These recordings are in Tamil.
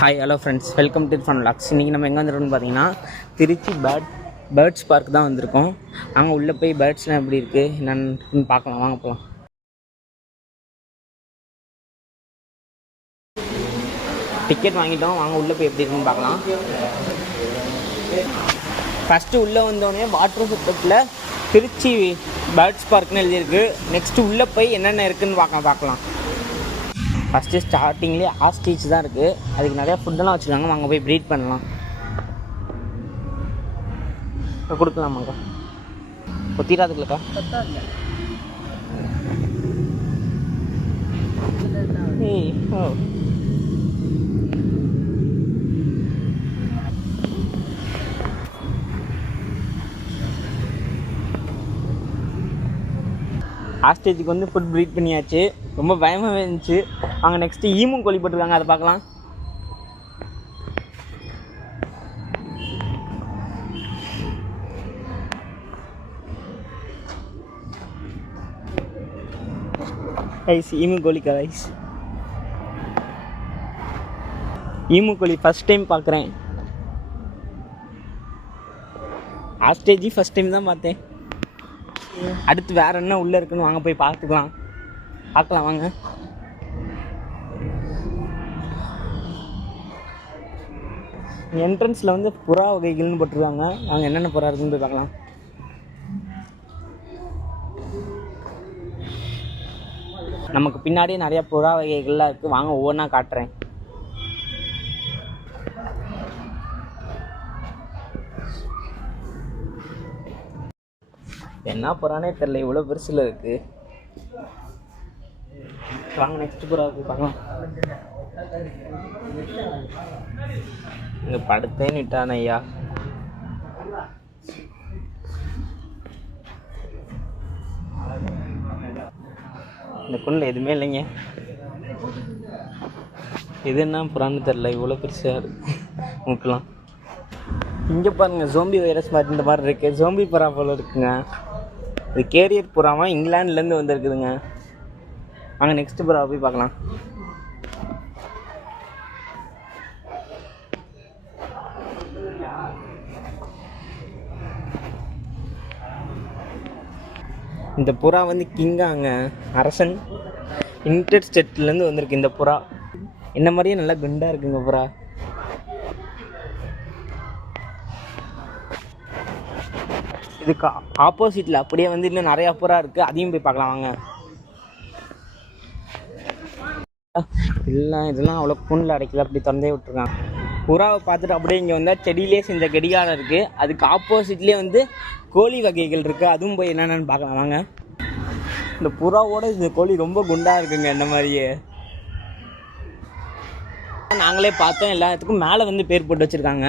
Hi hello friends, welcome to fun vlogs. இன்றைக்கி நம்ம எங்கே வந்துருக்கோம்னு பார்த்தீங்கன்னா திருச்சி பேர்ட்ஸ் பார்க் தான் வந்திருக்கோம். அங்கே உள்ளே போய் பேர்ட்ஸ்லாம் எப்படி இருக்குது என்னென்னு பார்க்கலாம். வாங்க போகலாம். டிக்கெட் வாங்கிட்டோம், வாங்க உள்ளே போய் எப்படி இருக்குன்னு பார்க்கலாம். ஃபஸ்ட்டு உள்ளே வந்தோடனே வாட்டர் சட்டத்தில் திருச்சி பேர்ட்ஸ் பார்க்னு எழுதியிருக்கு. நெக்ஸ்ட்டு உள்ளே போய் என்னென்ன இருக்குதுன்னு பார்க்கலாம். ஃபஸ்ட்டு ஸ்டார்டிங்லேயே ஆஸ்ட்ரிச் தான் இருக்குது. அதுக்கு நிறையா ஃபுட்டெல்லாம் வச்சுருக்காங்க. வாங்க போய் ப்ரீட் பண்ணலாம். கொடுக்கலாமாக்கா? கொத்திராதுக்குலக்கா? ஏய் ஓ ஆஸ்ட்ரேஜுக்கு வந்து ஃபுட் ப்ரீட் பண்ணியாச்சு. ரொம்ப பயமாகவே இருந்துச்சு. அங்கே நெக்ஸ்ட்டு ஈமும் கோழி போட்டிருக்காங்க, அதை பார்க்கலாம். ரைஸ் ஈமு கோழி ரைஸ். ஈமு கோழி ஃபஸ்ட் டைம் பார்க்குறேன். ஆஸ்ட்ரேஜி ஃபஸ்ட் டைம் தான் பார்த்தேன். அடுத்து வேறு என்ன உள்ளே இருக்குன்னு வாங்க போய் பார்க்கலாம் வாங்க. என்ட்ரன்ஸில் வந்து புறா வகைகள்னு போட்டிருக்காங்க. அங்கே என்னென்ன புறா இருக்குன்னு போய் பார்க்கலாம். நமக்கு பின்னாடியே நிறையா புறா வகைகள்லாம் இருக்குது. வாங்க ஒவ்வொன்றா காட்டுறேன். என்ன புறானே தெரில, இவ்வளோ பெருசில் இருக்குது. வாங்க நெக்ஸ்ட் புறாவுக்கு பார்க்கலாம். இங்கே படுத்தே நிட்டான ஐயா. இந்த குண்டில் எதுவுமே இல்லைங்க. இது என்ன புறான்னு தெரில, இவ்வளோ பெருசாக இருக்கு மூக்கலாம். இங்கே பாருங்கள், ஜோம்பி வைரஸ் மாதிரி இந்த மாதிரி இருக்குது. ஜோம்பி புறா போல் இருக்குங்க. இது கேரியர் புறாமா இங்கிலாந்துலேருந்து வந்துருக்குதுங்க. வாங்க நெக்ஸ்ட் புறாவை போய் பார்க்கலாம். இந்த புறா வந்து கிங்காங்க, அரசன் இன்டர்ஸ்டேட்லேருந்து வந்திருக்கு. இந்த புறா என்ன மாதிரியே நல்லா குண்டாக இருக்குங்க புறா. இதுக்கு ஆப்போசிட்டில் அப்படியே வந்து இன்னும் நிறையா புறா இருக்குது. அதையும் போய் பார்க்கலாம் வாங்க. இதெல்லாம் அவ்வளோ கூண்டில் அடைக்கல, அப்படி திறந்தே விட்டுருக்காங்க. புறாவை பார்த்துட்டு அப்படியே இங்கே வந்தால் செடியிலே செஞ்ச கடிகாரம் இருக்குது. அதுக்கு ஆப்போசிட்லேயே வந்து கோழி வகைகள் இருக்குது. அதுவும் போய் என்னென்னு பார்க்கலாம் வாங்க. இந்த புறாவோட இந்த கோழி ரொம்ப குண்டாக இருக்குங்க. இந்த மாதிரியே நாங்களே பார்த்தோம். எல்லாத்துக்கும் மேலே வந்து பேர் போட்டு வச்சுருக்காங்க.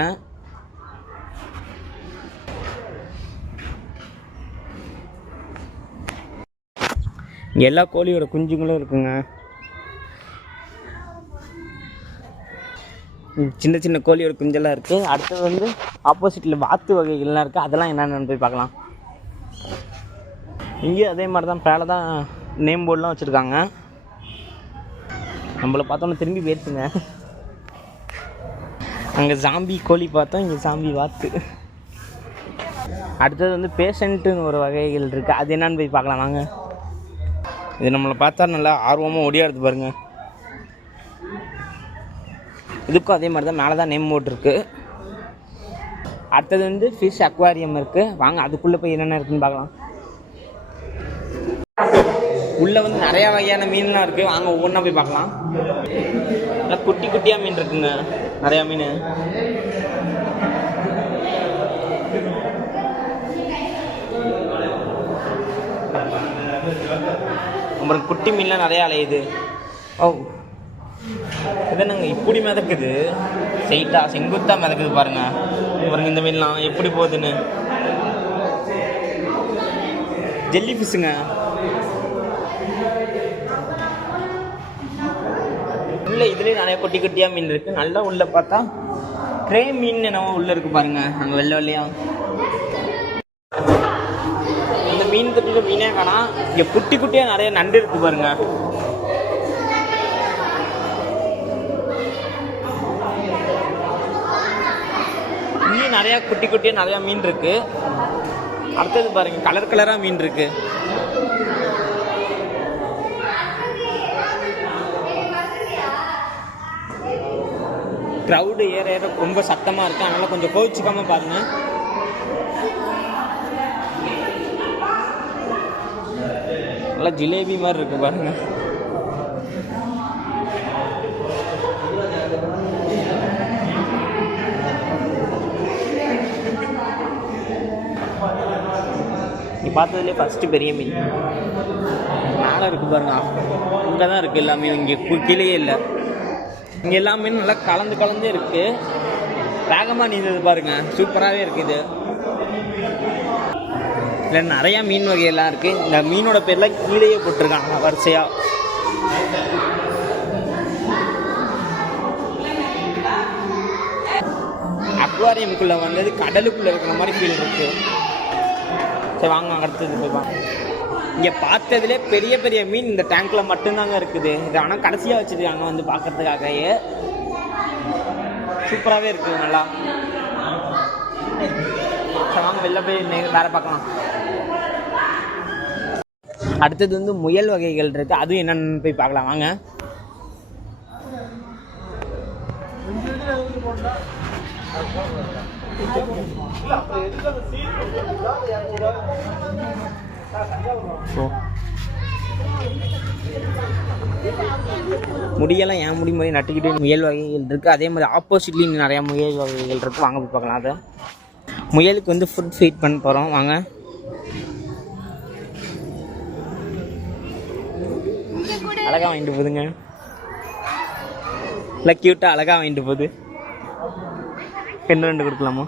இங்கே எல்லா கோழியோட குஞ்சுங்களும் இருக்குங்க. சின்ன சின்ன கோழியோட குஞ்செல்லாம் இருக்குது. அடுத்தது வந்து ஆப்போசிட்டில் வாத்து வகைகள்லாம் இருக்குது. அதெல்லாம் என்னென்னு போய் பார்க்கலாம். இங்கேயும் அதே மாதிரி தான் மேலே தான் நேம் போர்டெலாம் வச்சுருக்காங்க. நம்மளை பார்த்தோன்னே திரும்பி போயிடுச்சுங்க. அங்கே ஜாம்பி கோழி பார்த்தோம், இங்கே ஜாம்பி வாத்து. அடுத்தது வந்து பேஷண்ட்டுன்னு ஒரு வகைகள் இருக்குது. அது என்னன்னு போய் பார்க்கலாம் வாங்க. இது நம்மளை பார்த்தா நல்லா ஆர்வமாக ஓடியாடுது பாருங்கள். இதுக்கும் அதே மாதிரி தான் மேலே தான் நேம் போர்டு இருக்குது. அடுத்தது வந்து ஃபிஷ் அக்வாரியம் இருக்குது. வாங்க அதுக்குள்ளே போய் என்னென்ன இருக்குதுன்னு பார்க்கலாம். உள்ளே வந்து நிறையா வகையான மீன்லாம் இருக்குது. வாங்க ஒவ்வொன்றா போய் பார்க்கலாம். நல்லா குட்டி குட்டியாக மீன் இருக்குங்க, நிறையா மீன். அப்புறம் குட்டி மீன்லாம் நிறையா அலையுது. ஓ இது என்னங்க இப்படி மிதக்குது, செங்குத்தா மிதக்குது பாருங்கள். பாருங்க இந்த மீன்லாம் எப்படி போகுதுன்னு. ஜெல்லி ஃபிஷ்ஷுங்க. உள்ள இதுலேயே நிறைய குட்டி குட்டியாக மீன் இருக்குது. நல்லா உள்ளே பார்த்தா க்ரே மீன் என்னவோ உள்ளே இருக்குது பாருங்கள். அங்கே வெள்ளை வெள்ளையா இந்த மீன் தொட்டியில் மீனே காணா. இங்கே குட்டி குட்டியாக நிறைய நண்டு இருக்குது பாருங்கள். இதுலேயும் நிறையா குட்டி குட்டியாக நிறையா மீன் இருக்குது. அடுத்தது பாருங்கள், கலர் கலராக மீன் இருக்குது. க்ரௌடு ஏற ஏற ரொம்ப சத்தமாக இருக்குது, அதனால் கொஞ்சம் கோவிச்சிக்காமல் பாருங்கள். நல்லா ஜிலேபி மாதிரி இருக்குது பாருங்கள். நீ பார்த்ததுலேயே ஃபஸ்ட்டு பெரிய மீன் மேலே இருக்குது பாருங்க. அங்கே தான் இருக்குது எல்லாமே, இங்கே கீழே இல்லை. இங்கே எல்லாமே நல்லா கலந்து கலந்தே இருக்குது. வேகமாக நீந்தது பாருங்கள், சூப்பராகவே இருக்குது. இல்லை நிறையா மீன் வகையெல்லாம் இருக்குது. இந்த மீனோட பேர்லாம் கீழேயே போட்டிருக்காங்க வரிசையாக. அக்வாரியமுக்குள்ளே வந்தது கடலுக்குள்ளே இருக்கிற மாதிரி ஃபீல் இருக்குது. சரி வாங்க அடுத்தது போய் வாங்க. இங்கே பார்த்ததுலே பெரிய பெரிய மீன் இந்த டேங்க்கில் மட்டும்தாங்க இருக்குது. இது ஆனால் கடைசியாக வச்சுருக்காங்க வந்து பார்க்கறதுக்காகவே. சூப்பராகவே இருக்குது நல்லா. சரி வாங்க வெளில போய் வேறு பார்க்கலாம். அடுத்தது வந்து முயல் வகைகள் இருக்குது, அதுவும் என்னென்னு போய் பார்க்கலாம் வாங்க. முடியெல்லாம் என் முடி மாதிரி நட்டுக்கிட்டு முயல் வகைகள் இருக்குது. அதே மாதிரி ஆப்போசிட்லேயும் நிறையா முயல் வகைகள் இருக்குது. வாங்க போய் பார்க்கலாம். அதை முயலுக்கு வந்து ஃபுட் ஃபீட் பண்ண போகிறோம் வாங்க. அழகாக வாங்கிட்டு போகுதுங்க, இல்லை க்யூட்டாக அழகாக வாங்கிட்டு போகுது. ரெண்டு கொடுக்கலாமா?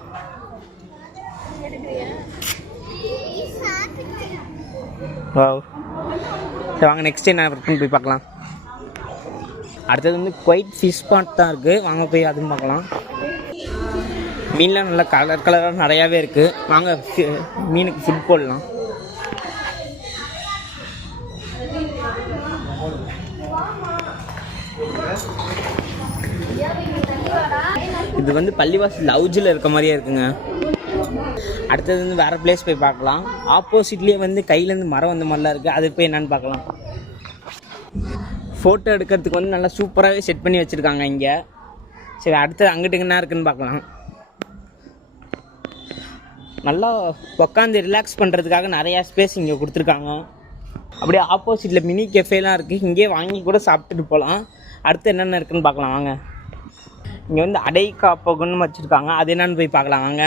வாவ். சரி வாங்க நெக்ஸ்ட் என்ன இருக்குன்னு போய் பார்க்கலாம். அடுத்தது வந்து குவைட் ஃபிஷ் பாட் தான் இருக்குது. வாங்க போய் அதுவும் பார்க்கலாம். மீன்லாம் நல்லா கலர் கலராக நிறையாவே இருக்குது. வாங்க மீனுக்கு ஃபுட் போடலாம். இது வந்து பள்ளிவாசல் லவுஜில் இருக்க மாதிரியே இருக்குங்க. அடுத்தது வந்து வேறு பிளேஸ் போய் பார்க்கலாம். ஆப்போசிட்லேயே வந்து கையிலேருந்து மரம் வந்த மாதிரிலாம் இருக்குது. அது போய் என்னென்னு பார்க்கலாம். ஃபோட்டோ எடுக்கிறதுக்கு வந்து நல்லா சூப்பராகவே செட் பண்ணி வச்சுருக்காங்க இங்கே. சரி அடுத்தது அங்கிட்டு என்ன இருக்குதுன்னு பார்க்கலாம். நல்லா உட்காந்து ரிலாக்ஸ் பண்ணுறதுக்காக நிறையா ஸ்பேஸ் இங்கே கொடுத்துருக்காங்க. அப்படியே ஆப்போசிட்டில் மினி கெஃபேலாம் இருக்குது, இங்கே வாங்கி கூட சாப்பிட்டுட்டு போகலாம். அடுத்து என்னென்ன இருக்குதுன்னு பார்க்கலாம் வாங்க. இங்கே வந்து அடை காப்பகம்னு வச்சுருக்காங்க, அது என்னன்னு போய் பார்க்கலாம் வாங்க.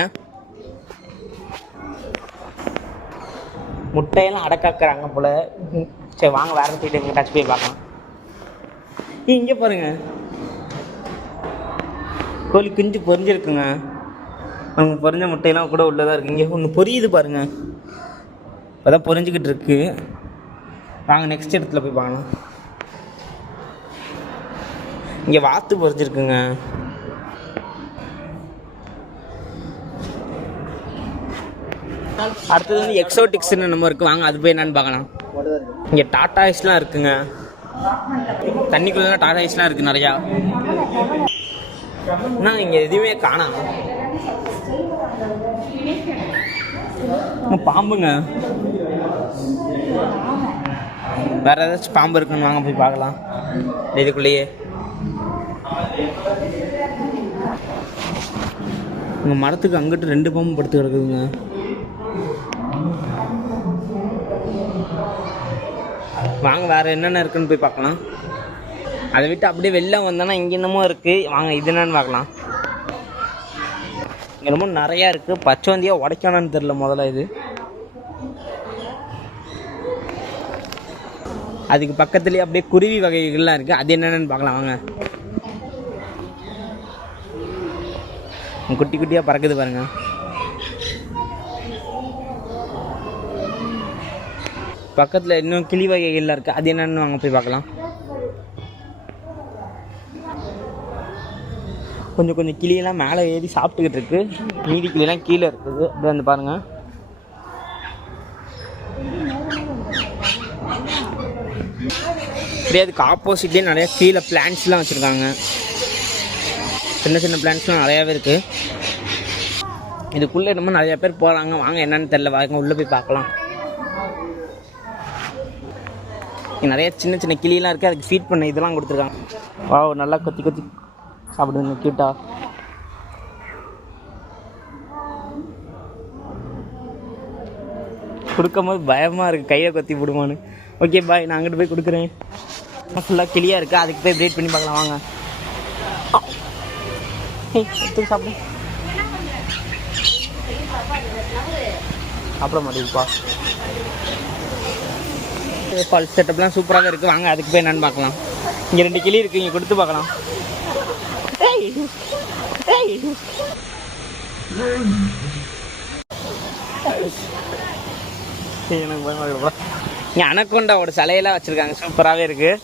முட்டையெல்லாம் அடக்காக்குறாங்க போல். சரி வாங்க வேறு சைடு எங்கிட்டாச்சும் போய் பார்க்கலாம். இங்கே பாருங்க, கோழி குஞ்சு பொரிஞ்சிருக்குங்க. அவங்க பொரிஞ்ச முட்டையெல்லாம் கூட உள்ளதாக இருக்குது. இங்கே ஒன்று பொரியுது பாருங்க, அதான் பொரிஞ்சிக்கிட்டு இருக்கு. வாங்க நெக்ஸ்ட் இடத்துல போய் பார்க்கலாம். இங்கே வாத்து பொரிஞ்சிருக்குங்க. அடுத்தது வந்து எக்ஸோட்டிக்ஸ்ன்னு நம்ம இருக்குது. வாங்க அது போய் என்னன்னு பார்க்கலாம். இங்கே டாடா ஐஸ்லாம் இருக்குங்க. தண்ணிக்குள்ளலாம் டாடா ஐஸ்லாம் இருக்குது நிறையா. ஆனால் இங்கே எதுவுமே காணாம். பாம்புங்க, வேறு ஏதாச்சும் பாம்பு இருக்குன்னு வாங்க போய் பார்க்கலாம். இதுக்குள்ளேயே உங்கள் மரத்துக்கு அங்கிட்டு 2 பாம்பு படுத்து கிடக்குதுங்க. வாங்க வேறு என்னென்ன இருக்குன்னு போய் பார்க்கலாம். அதை விட்டு அப்படியே வெளில வந்தோன்னா இங்கே என்னமோ இருக்குது. வாங்க இது என்னன்னு பார்க்கலாம். இங்கே ரொம்ப நிறையா இருக்குது. பச்சை வந்தியாக உடைக்கணும்னு தெரில முதல்ல. இது அதுக்கு பக்கத்துலேயே அப்படியே குருவி வகைகள்லாம் இருக்குது. அது என்னென்னு பார்க்கலாம் வாங்க. குட்டி குட்டியாக பறக்குது பாருங்க. பக்கத்தில் இன்னும் கிளி வகைகள்லாம் இருக்குது. அது என்னென்னு வாங்க போய் பார்க்கலாம். கொஞ்சம் கொஞ்சம் கிளியெல்லாம் மேலே ஏறி சாப்பிட்டுக்கிட்டு இருக்கு. மீதி கிளியெல்லாம் கீழே இருக்குது. அப்படி வந்து பாருங்கள். அப்படியே அதுக்கு ஆப்போசிட்லேயே நிறையா கீழே பிளான்ட்ஸ்லாம் வச்சுருக்காங்க. சின்ன சின்ன பிளான்ட்ஸ்லாம் நிறையாவே இருக்குது. இதுக்குள்ளே என்னமோ நிறையா பேர் போகிறாங்க, வாங்க என்னன்னு தெரில, வாங்க உள்ளே போய் பார்க்கலாம். நிறைய சின்ன சின்ன கிளியெலாம் இருக்குது, அதுக்கு ஃபீட் பண்ண இதெல்லாம் கொடுத்துருக்காங்க. வா நல்லா கொத்தி கொத்தி சாப்பிடுங்க க்யூட்டா. கொடுக்கும்போது பயமாக இருக்குது, கையை கொத்தி போடுவான்னு. ஓகே பாய், நான் அங்கிட்டு போய் கொடுக்குறேன். ஃபுல்லாக கிளியாக இருக்குது, அதுக்கு போய் பிரேட் பண்ணி பார்க்கலாம் வாங்க. எடுத்து சாப்பிடு. சாப்பிட மாட்டேங்குதுப்பா. ஃபால் செட்டப்லாம் சூப்பராக இருக்குது, வாங்க அதுக்கு போய் என்னன்னு பார்க்கலாம். இங்கே 2 கிளி இருக்குது, இங்கே கொடுத்து பார்க்கலாம். எனக்கு பயமாக இருக்குப்பா. இங்கே அனக்கொண்டாவோட சிலையெல்லாம் வச்சுருக்காங்க, சூப்பராகவே இருக்குது.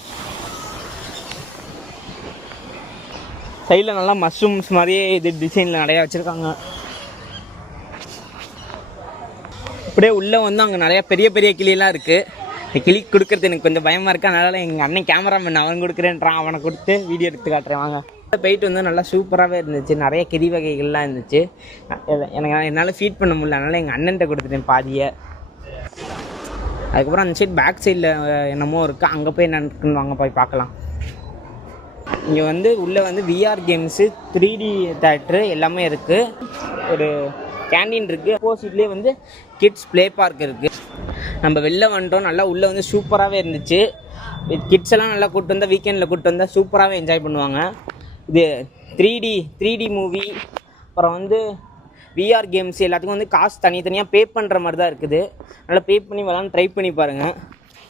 சைடில் நல்லா மஷ்ரூம்ஸ் மாதிரியே இது டிசைனில் நிறையா வச்சுருக்காங்க. அப்படியே உள்ளே வந்து அங்கே நிறையா பெரிய பெரிய கிளியெல்லாம் இருக்குது. இந்த கிளி கொடுக்குறது எனக்கு கொஞ்சம் பயமாக இருக்குது, அதனால் எங்கள் அண்ணன் கேமராமேன் அவன் கொடுக்குறேன்றான், அவனை கொடுத்து வீடியோ எடுத்து காட்டுறேன் வாங்க. போயிட்டு வந்து நல்லா சூப்பராகவே இருந்துச்சு, நிறைய கிளி வகைகள்லாம் இருந்துச்சு. என்னால் ஃபீட் பண்ண முடியல, அதனால் எங்கள் அண்ணன்ட்ட கொடுத்துட்டேன் பாதியை. அதுக்கப்புறம் அந்த சைட் பேக் சைடில் என்னமோ இருக்குது, அங்கே போய் என்னன்னு வாங்க போய் பார்க்கலாம். இங்கே வந்து உள்ளே வந்து விஆர் கேம்ஸு, 3D தேட்ரு எல்லாமே இருக்குது. ஒரு கேண்டீன் இருக்குது, ஆப்போசிட்லேயே வந்து கிட்ஸ் ப்ளே பார்க் இருக்குது. நம்ம வெளில வந்துட்டோம், நல்லா உள்ளே வந்து சூப்பராகவே இருந்துச்சு. கிட்ஸ் எல்லாம் நல்லா கூப்பிட்டு வந்தால், வீக்கெண்டில் கூப்பிட்டு வந்தால் சூப்பராகவே என்ஜாய் பண்ணுவாங்க. இது 3D மூவி, அப்புறம் வந்து விஆர் கேம்ஸ் எல்லாத்துக்கும் வந்து காசு தனித்தனியாக பே பண்ணுற மாதிரி தான் இருக்குது. நல்லா பே பண்ணி விளாண்டு ட்ரை பண்ணி பாருங்கள்.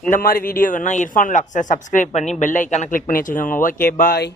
இந்த மாதிரி வீடியோ வேணால் இர்ஃபான் வ்ளாக்ஸை சப்ஸ்கிரைப் பண்ணி பெல் ஐக்கானை கிளிக் பண்ணி வச்சுக்கோங்க. Okay bye.